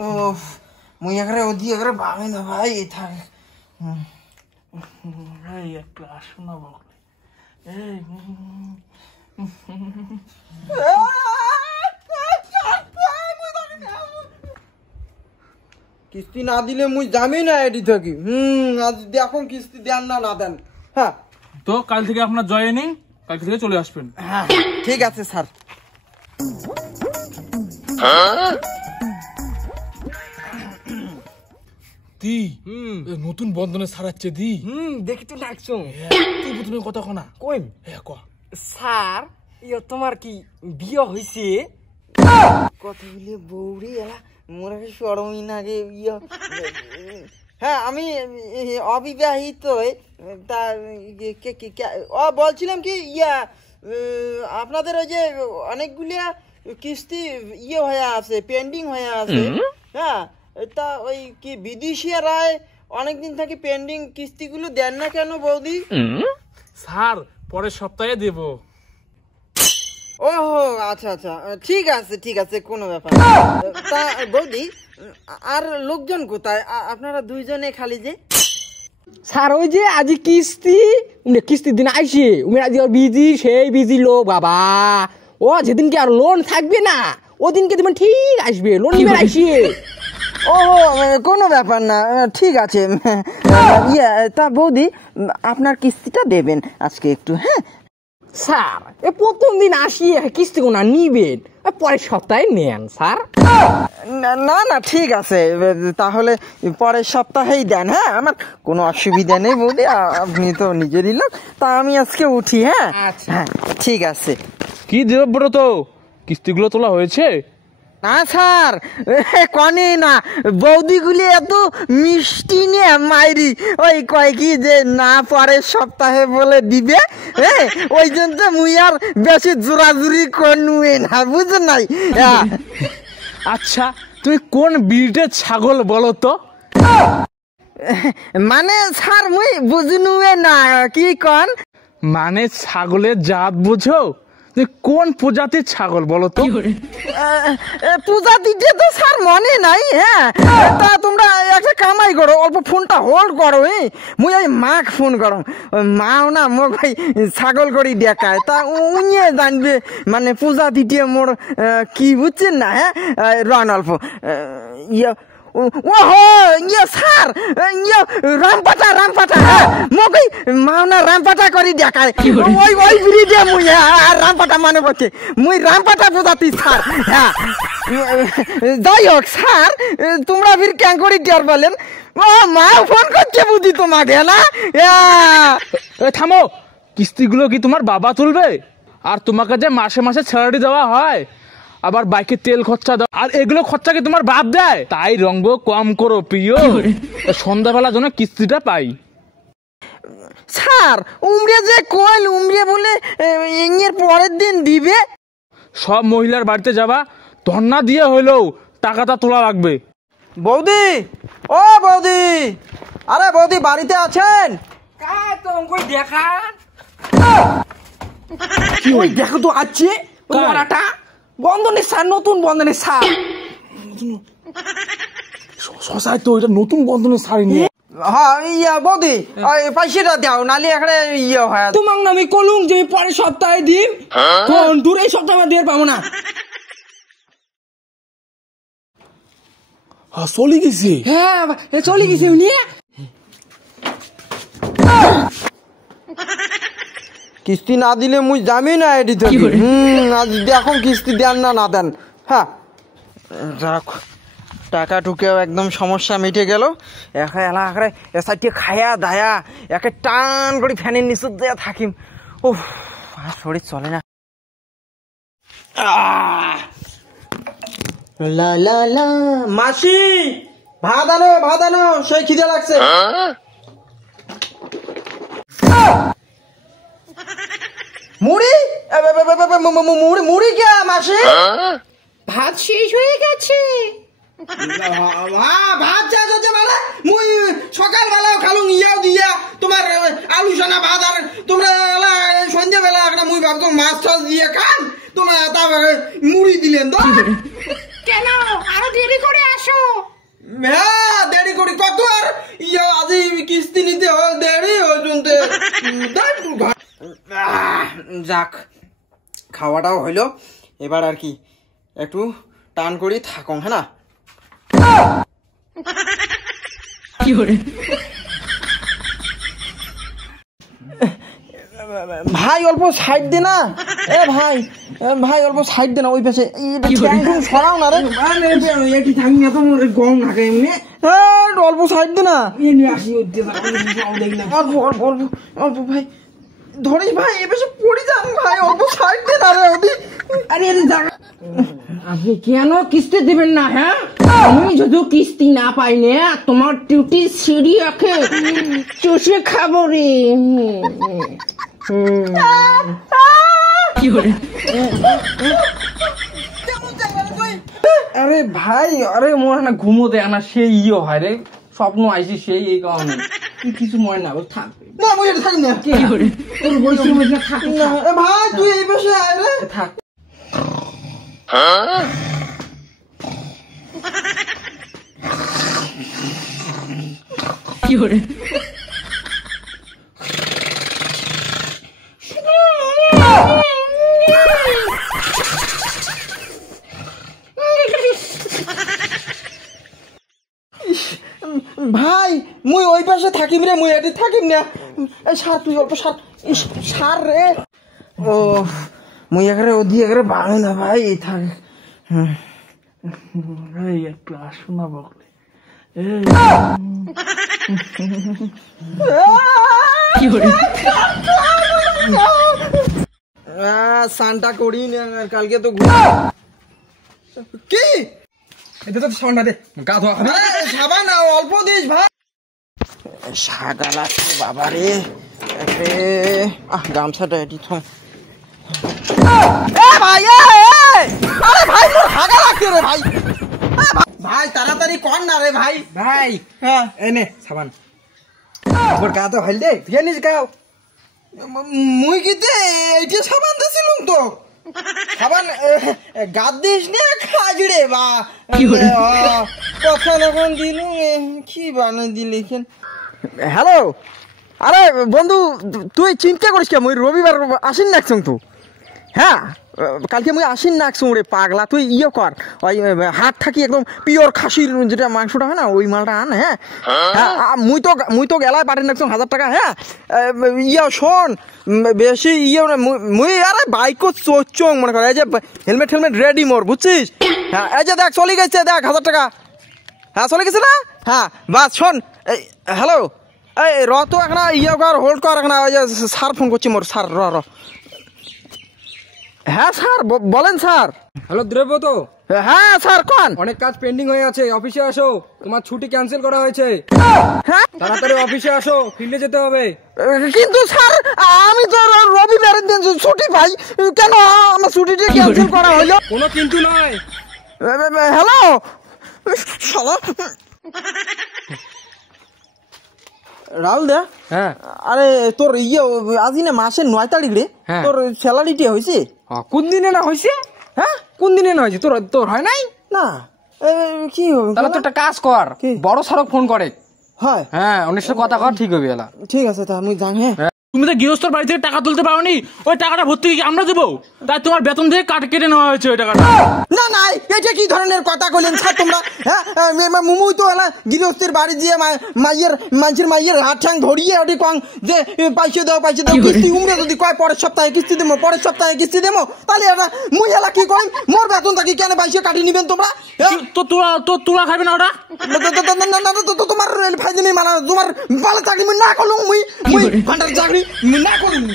ও মুই একরে ওদি একরে ভাবে না ভাই থাক ভাই একটু আসো না বকলে এই কিস্তি না দিলে মুই যামি না এটি থাকি আজ দেখুন কিস্তি দেন না দেন। হ্যাঁ তো কাল থেকে আপনার জয়েনিং, কালকে থেকে চলে আসবেন। হ্যাঁ ঠিক আছে স্যার। দি নতুন বন্ধনে সারাচ্ছে দি দেখি তো লাগছো তুই তুমি কথা কনা কই হ্যাঁ ক স্যার তোমার কি বিয়ে হয়েছে? কতগুলি বৌড়ি এলা মোরা সরমিন আগে হ্যাঁ আমি অবিবাহিত তা বলছিলাম কি আপনাদের ওই যে অনেকগুলা কিস্তি হয়ে আছে, পেন্ডিং হয়ে আছে। হ্যাঁ তা ওই কি বিদেশিয়ারা অনেকদিন থেকে পেন্ডিং কিস্তিগুলো দেন না কেন বৌদি? স্যার পরের সপ্তাহে দেব। ওহো আচ্ছা আচ্ছা ঠিক আছে কোনো ব্যাপার তা বৌদি আর লোকজন কোথায়? আপনারা দুইজনে খালি যে? স্যার ওই যে আজ কিস্তির দিন আইসে আজ বিজি, সেই বিজি লোক বাবা। ও যেদিনকে আর লোন থাকবে না ওদিনকে তুমি ঠিক আসবে, লোন নিবে আইসে। ও কোনো ব্যাপার না, ঠিক আছে। তা বৌদি আপনার কিস্তিটা দেবেন আজকে একটু। হ্যাঁ স্যার প্রথম দিন আসিয়ে কিস্তি কোনা নিবেন, পরের সপ্তাহে নেন স্যার। না না ঠিক আছে, তাহলে পরের সপ্তাহেই দেন। হ্যাঁ আমার কোনো অসুবিধা নেই বৌদি, আপনি তো নিজেরই লোক। তা আমি আজকে উঠি। হ্যাঁ হ্যাঁ ঠিক আছে। কি দেবব্রত কিস্তিগুলো তোলা হয়েছে? না স্যার কনে না, বৌদিগুলি এত মিষ্টি নিয়ে মাইরি ওই কয় কি যে না পরের সপ্তাহে বলে দিবে। হ্যাঁ ওই জন্য মুই আর বেশি জোরাজুরি করনুয়ে না, বুঝলেন নাই? আচ্ছা তুমি কোন ব্রিডের ছাগল বলো তো? মানে স্যার মুই বুঝনুয়ে না, কি কন? মানে ছাগলের জাত বুঝো? তুই কোন প্রজাতির ছাগল বলো তো? প্রজাতিটা তো স্যার মনে নাই। হ্যাঁ তা তোমরা একটা কামাই করো, অল্প ফোনটা হোল্ড করো। মুই ওই মাক ফোন করো, মাও না মোক ওই ছাগল করি দেখায়, তা উনিয়ে জানবে মানে প্রজাতিটা মোর কি, বুঝছেন না? হ্যাঁ রান অল্প ওহো স্যার রামপাটা হ্যাঁ মোক ওই মাওনা রামপাটা করি দেখায়, ওই ব্রিডে মুই। আর রামপাটা মানে বলছে মুই রামপাটা প্রজাতি স্যার। হ্যাঁ যাই হোক স্যার, তোমরা ফির ক্যাং করি ডিয়ার বলেন। ও মা ফোন করছে বুঝি তোমাকে না? থামো, কিস্তিগুলো কি তোমার বাবা তুলবে? আর তোমাকে যে মাসে মাসে স্যালারি দেওয়া হয়, আবার বাইকের তেল খরচা দাও, আর এগুলো খরচা কি তোমার বাপ দেয়? তাই রঙ্গ কম করো প্রিয়, সন্ধ্যাবেলা যেন কিস্তিটা পাই। স্যার উমরে যে কইল উমরে বলে এর পরের দিন দিবে। সব মহিলার বাড়িতে যাবা, ধর্ণা দিয়ে হইলেও টাকাটা তোলা লাগবে। বৌদি ও বৌদি, আরে বৌদি বাড়িতে আছেন? ওই দেখো তো আছে বন্ধনের স্যার, নতুন বন্ধনের স্যার। শশায় তো এটা নতুন বন্ধনের শাড়ি নিয়ে। হ্যাঁ বৌদি পয়সাটা দাও, নালি এখানে হয়। তোমার নামে কলুম যে পরের সপ্তাহে দিন, কোন দূর এই সপ্তাহে দিয়ে পাবো না। চলে গেছে। হ্যাঁ চলে গেছে উনি। কিস্তি না দিলে মুই যামি না এটি থেকে। আজ দেখুন কিস্তি দেন না দেন। হ্যাঁ যাক, টাকা টুকেও একদম সমস্যা মিটে গেল। এলাকায় এসাইটে খায়া দায়া একে টান করে ফ্যানের নিচে দেয়া থাকিম। উফ আর শরীর চলে না। লা লা লা মাসি ভাত আনো, সেই খিদে লাগছে। মুড়ি মুড়ি কে মাসি? ভাত শেষ হয়ে গেছে। ভাত শেষ হচ্ছে মানে মুই সকালবেলাও খালুম ইয়াও দিয়া তোমার আলু সানা ভাত, আর তোমরা সন্ধ্যাবেলা একটা মুই ভাবতাম মাছ টাছ দিয়ে খান, তোমরা তারপরে মুড়ি দিলেন তো। কেন আরো দেরি করে আসো? কিস্তি নিতে দেরি হইতে যাক খাওয়াটাও হইলো এবার আর কি একটু টান করি থাকুন হ্যাঁ না ভাই অল্প সাইড দে না এ ভাই ভাই অল্প সাইড দে না ওই পাশে সরাও না রে একটু থাকি না তো গরম থাকে এমনি অল্প সাইড দে না অল্প অল্প অল্প অল্প ভাই ধরিস ভাই এ পাশে পড়ে যান ভাই অল্প সাইড দে না রে ওদি আরে আরে জায়গা আপনি কেন কিস্তি দিবেন না হ্যাঁ আমি যদি কিস্তি না পাই না তোমার ডিউটি সিঁড়ি রাখে চষে খাবো রে আরে ভাই আরে মোর না ঘুমো দেয় না সেই ইয়ে হয় রে স্বপ্ন আইসি সেই এই কারণে কিছু মনে না থাক না মই এটা থাকি না তোর বয়সের মধ্যে থাক না এ ভাই তুই এই পাশে আয় রে থাক কি করে ভাই মুই ওই পাশে থাকিম রে মুই এটি থাকিম না সার তুই অল্প সার সার রে ও মুই এখানে ওদি এখানে বাড়ে না ভাই এই থাক ভাই একটু আসো না বকলে কি করে সানটা করি না কালকে তো কি এটা তো সাউন্ড না দে গা ধোয়া হবে সাবান অল্প দিস ভাই সাদা লাগছে বাবা রে গামছাটা এটি থম ভাই আরে ভাই মোর হাগা লাগছে রে ভাই ভাই তাড়াতাড়ি কর না রে ভাই ভাই হ্যাঁ এনে সাবান ওর গা তো হইল দে তুই নিস গাও মুই কিতে এইটা সাবান দিছিলুম তো সাবান গাদ দিস না খাজড়ে বা কখন এখন দিলু কি বানাই দিলি হ্যালো আরে বন্ধু তুই চিন্তা করিস কে মুই রবিবার আসিন নাকছুং তো হ্যাঁ কালকে মুই আসিন নাকছুং রে পাগলা তুই ইয়ে কর ওই হাট থাকি একদম পিওর খাসির যেটা মাংসটা হয় না ওই মালটা আন হ্যাঁ মুই তো গেলায় পাঠিয়ে নাকছুং 1000 টাকা হ্যাঁ ইয়ে শোন বেশি ইয়ে মুই আরে বাইকও চোচ্চং মনে কর এই যে হেলমেট রেডি মোর বুঝছিস হ্যাঁ এই যে দেখ চলে গেছে দেখ 1000 টাকা হ্যাঁ চলে গেছে না হ্যাঁ বাস শোন হ্যালো এই র তো এখন ইয়ে কর হোল্ড কর এখন ওই যে স্যার ফোন করছি মোর স্যার র হ্যাঁ স্যার বলেন স্যার হ্যালো দ্রব্য তো হ্যাঁ স্যার কোন অনেক কাজ পেন্ডিং হয়ে আছে অফিসে আসো তোমার ছুটি ক্যান্সেল করা হয়েছে হ্যাঁ তাড়াতাড়ি অফিসে আসো ফিল্ডে যেতে হবে কিন্তু স্যার আমি তো রবিবারের দিন ছুটি পাই কেন আমার ছুটিটা ক্যান্সেল করা হলো কোনো কিন্তু নয় হ্যালো শালা রাহুল দা হ্যাঁ আরে তোর ইয়ে আজি না মাসের 9 তারিখ রে হ্যাঁ। তোর স্যালারিটা হয়েছে কোন দিনে না হয়েছে হ্যাঁ কোন দিনে না হয়েছে তোর তোর হয় নাই না কি হবে তাহলে তো একটা কাজ কর কি? বড় সড়ক ফোন করে হয় হ্যাঁ অনেক সাথে কথা কর ঠিক হবে এলা ঠিক আছে তা আমি জান হ্যাঁ তুমি তো গৃহস্থর বাড়ি থেকে টাকা তুলতে পারোনি ওই টাকাটা ভর্তি কি আমরা দেবো তাই তোমার বেতন থেকে কেটে নেওয়া হয়েছে ওই টাকাটা না না এটা কি ধরনের কথা কইলেন স্যার তোমরা হ্যাঁ মুমুই তো এলা গৃহস্থের বাড়ি দিয়ে মাইয়ের হাত ঠাং ধরিয়ে ওটি কং যে পয়সা দাও কিস্তি উমরে যদি কয় পরের সপ্তাহে কিস্তি দেবো তাহলে এটা মুই এলা কি কইম মোর বেতন থাকি কেন পয়সা কাটি নিবেন তোমরা তো তুলা খাবে না ওটা তোমার ফাইজমি মানা তোমার ভালো চাকরি না করলুম মুই ভান্ডার চাকরি না করলুম